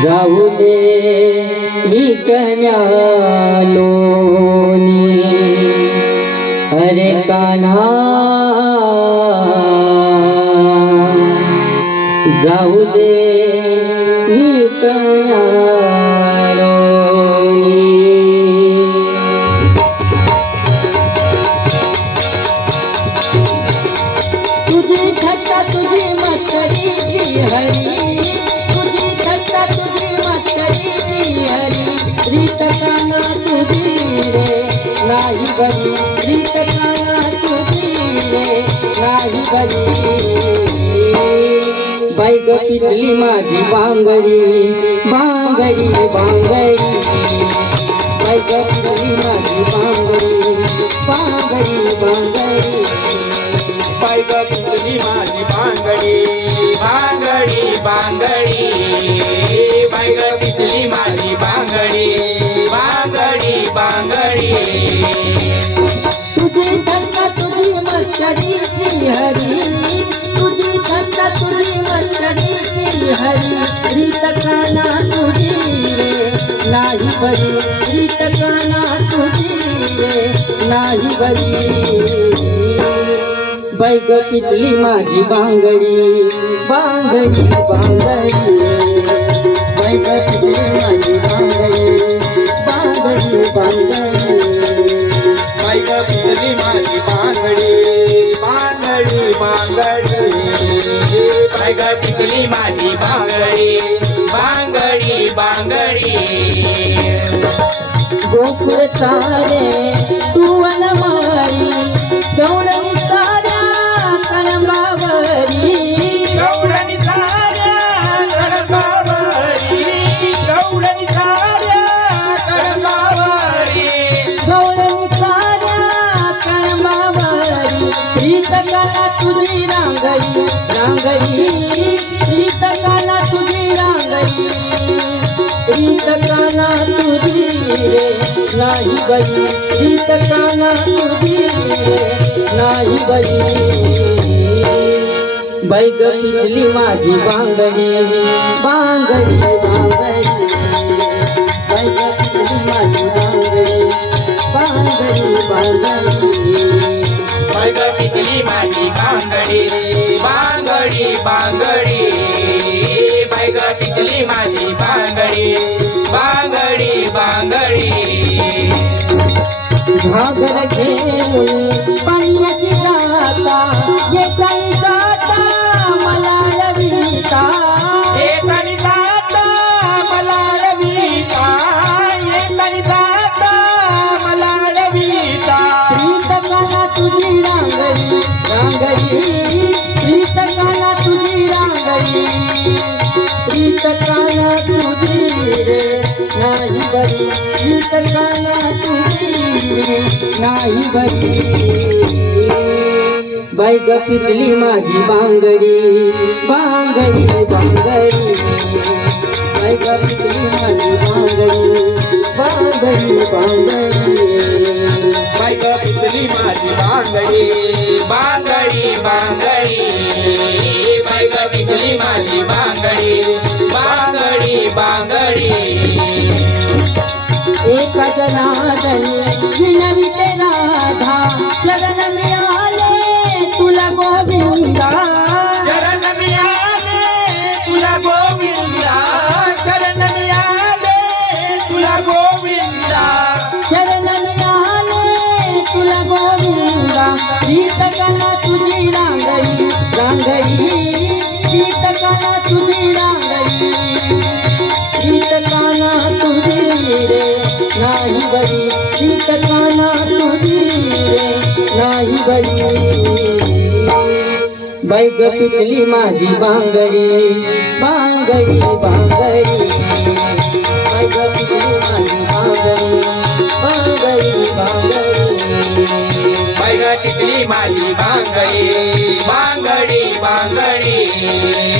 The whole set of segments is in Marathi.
जाऊ दे मी कन्यालोनी अरे कान्हा। जाऊ दे मी कन्या बरी बाई ग पिचली माझी बांगडी बांगडी बांगडी. बाई ग पिचली माझी बांगडी बांगडी बांगडी. बायग पिचली माझी बांगडी बांगडी बांगडी. बायग पिचली माझी बांगडी बांगडी बांगडी. तुझी थंड तुझी मस्करीची हरी तुझी थंड तुझी मस्करीची हरी. रीत काना तुझी रे. नाही बरी. रीत काना तुझी रे. नाही बरी बैग पिचली माझी बांगडी बांगडी बांगडी बैग पिचली माझी बांगडी माझी बांगडी बांगडी बांगडी. गोकुळ चाले तू वनमारी गौरवी साऱ्या कळंबावरी साऱ्या साऱ्या गौरवी साऱ्या कळंबावरी प्रीतकाला तुझी रांगई रांगई. नाही बाई प्रीतकाला तुझी रे नाही बाई. बैग पिचली माझी बांगडी बांगडी बांगडी. बैग पिचली माझी बांगडी बांगडी बांगडी. पिचली माझी बांगडी बांगडी बांगडी. घागर घेऊन पाण्याची गाता ये काही गाता मला रविता येतानी जाता मला रविता येतानी जाता मला रविता प्रीतकाला तुझी रे नाही बरी प्रीतकाला तुझी नाही बरी बैग पिचली माझी बांगडी बांगडी बांगडी बाई ग पिचली माझी बांगडी बांगडी बांगडी बाई ग पिचली माझी बांगडी बांगडी बांगडी बाई ग पिचली माझी बांगडी बांगडी बांगडी एका जनादनी विनविते राधा शरण मिळाले तुला गोविंदा चरण मिळाले तुला गोविंदा चरण मिळाले तुला गोविंदा शरण मिळाले तुला गोविंदा गीतकाला तुझी नाही बैग पिचली माझी बांगडी बांगडी बांगडी बैग पिचली माझी बांगडी बांगडी बांगडी बैग टिकली माझी बांगडी बांगडी बांगडी.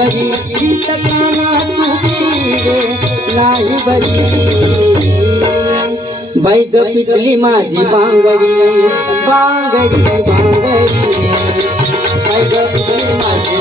बरी गीत काना तुझे रे नाही बरी. बैग पिचली माझी बांगडी बांगडी बांगडी. बैग पिचली माझी